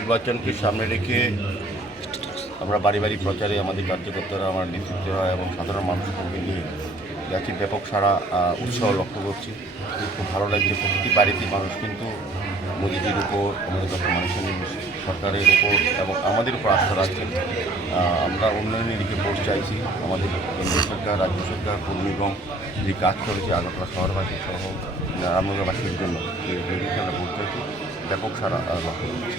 নির্বাচনকে সামনে রেখে আমরা বাড়ি বাড়ি প্রচারে আমাদের কার্যকর্তারা, আমার নেতৃত্বরা এবং সাধারণ মানুষকে নিয়ে যাচ্ছি ব্যাপক সারা উৎসাহ লক্ষ্য করছি। খুব ভালো লাগছে প্রতিটি বাড়িতে মানুষ কিন্তু মোদিজির উপর, আমাদের ডক্টর মানুষের সরকারের উপর এবং আমাদের উপর আস্থা রাখছেন। আমরা উন্নয়নের দিকে ভোট চাইছি। আমাদের কেন্দ্র সরকার, রাজ্য সরকার, পৌর নিগম যে কাজ করেছে, আগরতলা শহরবাসী সহ রামনগরবাসীর জন্য। যে আমরা ভোট চাইছি। ব্যাপক সারা লক্ষ্য করছি।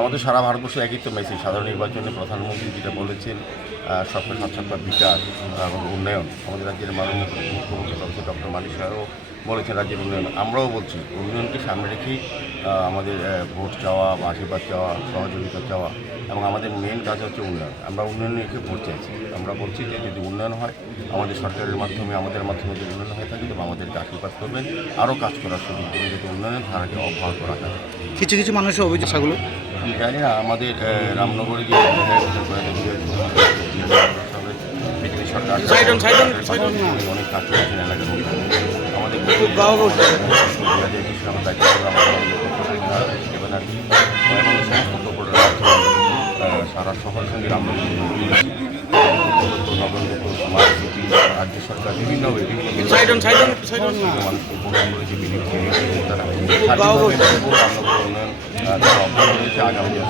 আমাদের সারা ভারতবর্ষে একই তো মেসেজ। সাধারণ নির্বাচনে প্রধানমন্ত্রী যেটা বলেছেন সবকে স্বচ্ছতা বিকাশ এবং উন্নয়ন। আমাদের রাজ্যের মাননীয় মুখ্যমন্ত্রী প্রফেসর ডক্টর মালিক সাহেবও বলেছেন রাজ্যের উন্নয়ন। আমরাও বলছি, উন্নয়নকে সামনে রেখেই আমাদের ভোট চাওয়া বা আশীর্বাদ চাওয়া, সহযোগিতা চাওয়া এবং আমাদের মেন কাজ হচ্ছে উন্নয়ন। আমরা উন্নয়ন রেখে ভোট চাইছি? আমরা বলছি যে যদি উন্নয়ন হয়, আমাদের সরকারের মাধ্যমে, আমাদের মাধ্যমে যদি উন্নয়ন হয়ে তবে আমাদেরকে আশীর্বাদ করবেন, আরও কাজ করার সুযোগ দেবেন যাতে উন্নয়নের ধারাকে অব্যাহত রাখা কিছু কিছু মানুষের অভিযোগ সেগুলো? আমি জানি না আমাদের রামনগরে যে বিজেপি সরকার Side on, side on, side on. অনেক কাজ করেছেন এলাকার আমাদের সারা শহর সঙ্গে রাজ্য সরকার বিভিন্ন মানুষকে তারা স্বাধীনভাবে রামনগর উন্নয়ন আহ, তারা অব্যাহত রয়েছে আগামী দিনে